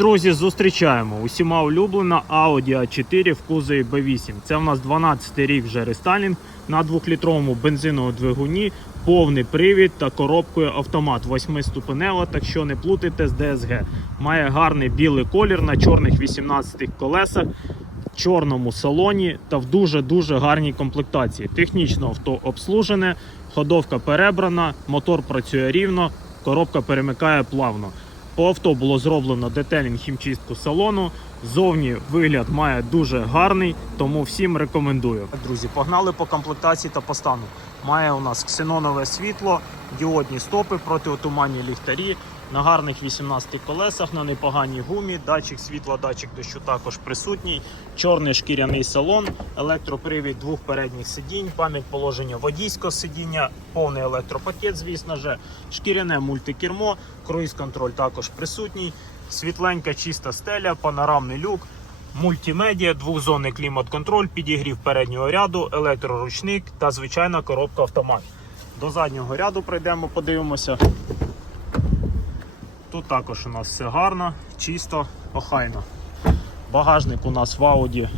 Друзі, зустрічаємо усіма улюблена Audi A4 в кузові B8. Це в нас 12 рік вже рестайлінг на 2-літровому бензиновому двигуні, повний привід та коробкою автомат 8-ступенева, так що не плутайте з DSG. Має гарний білий колір на чорних 18 колесах, чорному салоні та в дуже-дуже гарній комплектації. Технічно авто обслужене, ходовка перебрана, мотор працює рівно, коробка перемикає плавно. По авто було зроблено детелінг хімчистку салону. Зовні вигляд має дуже гарний, тому всім рекомендую. Друзі, погнали по комплектації та по стану. Має у нас ксенонове світло, діодні стопи, протиотуманні ліхтарі, на гарних 18 колесах, на непоганій гумі, датчик світла, датчик дощу також присутній, чорний шкіряний салон, електропривід двох передніх сидінь, пам'ять положення водійського сидіння, повний електропакет, звісно ж, шкіряне мультикермо, круїз-контроль також присутній, світленька чиста стеля, панорамний люк. Мультимедіа, двохзонний клімат-контроль, підігрів переднього ряду, електроручник та звичайна коробка автомат. До заднього ряду пройдемо, подивимося. Тут також у нас все гарно, чисто, охайно. Багажник у нас в Audi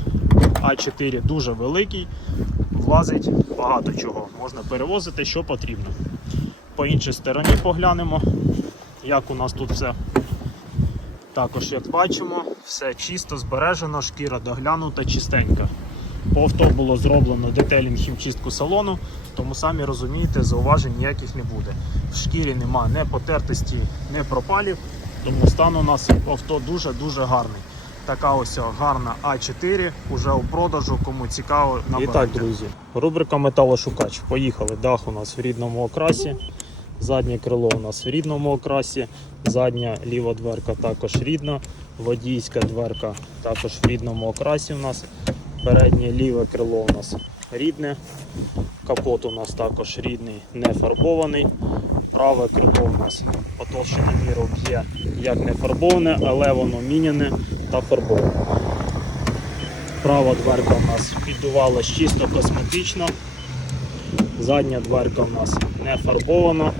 A4 дуже великий, влазить багато чого. Можна перевозити, що потрібно. По іншій стороні поглянемо, як у нас тут все. Також, як бачимо, все чисто збережено, шкіра доглянута, чистенька. По авто було зроблено детелінг хімчистку салону, тому самі розумієте, зауважень ніяких не буде. В шкірі нема не потертості, не пропалів, тому стан у нас авто дуже-дуже гарний. Така ось гарна А4 уже у продажу, кому цікаво І так, друзі, рубрика Металошукач. Поїхали. Дах у нас в рідному окрасі. Заднє крило у нас в рідному окрасі, задня ліва дверка також рідна, водійська дверка також в рідному окрасі у нас. Переднє ліве крило у нас рідне, капот у нас також рідний, не фарбований. Праве крило у нас по толщині міру є як не фарбоване, але воно міняне та фарбоване. Права дверка у нас піддувалась чисто косметично. Задня дверка у нас не фарбована,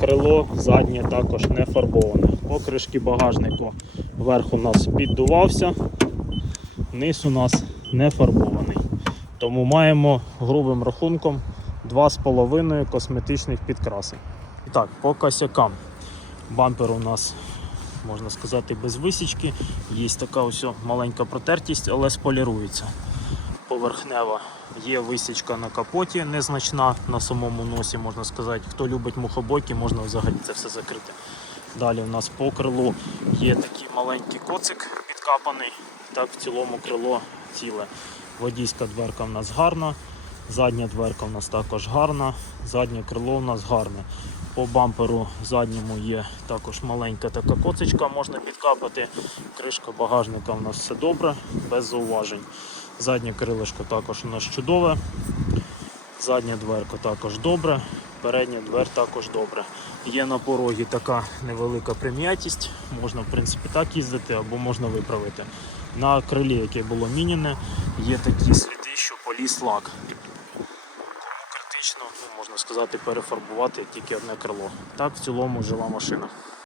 крило заднє також не фарбоване. Покришки багажнику верх у нас піддувався, низ у нас не фарбований. Тому маємо грубим рахунком 2,5 косметичних підкраси. І так, по косякам. Бампер у нас, можна сказати, без висічки. Є така ось маленька протертість, але сполірується поверхнева. Є висічка на капоті незначна на самому носі, можна сказати. Хто любить мухобойки, можна взагалі це все закрити. Далі у нас по крилу є такий маленький коцик підкапаний. Так, в цілому крило ціле. Водійська дверка в нас гарна, задня дверка в нас також гарна, заднє крило у нас гарне. По бамперу задньому є також маленька така коцичка, можна підкапати. Кришка багажника у нас все добре, без зауважень. Заднє крилишко також у нас чудове. Задня дверка також добре, передня двер також добре. Є на порогі така невелика прим'ятість, можна в принципі так їздити або можна виправити. На крилі, яке було міняне, є такі сліди, що поліз лак. Кому критично, ну, можна сказати, перефарбувати тільки одне крило. Так в цілому жила машина.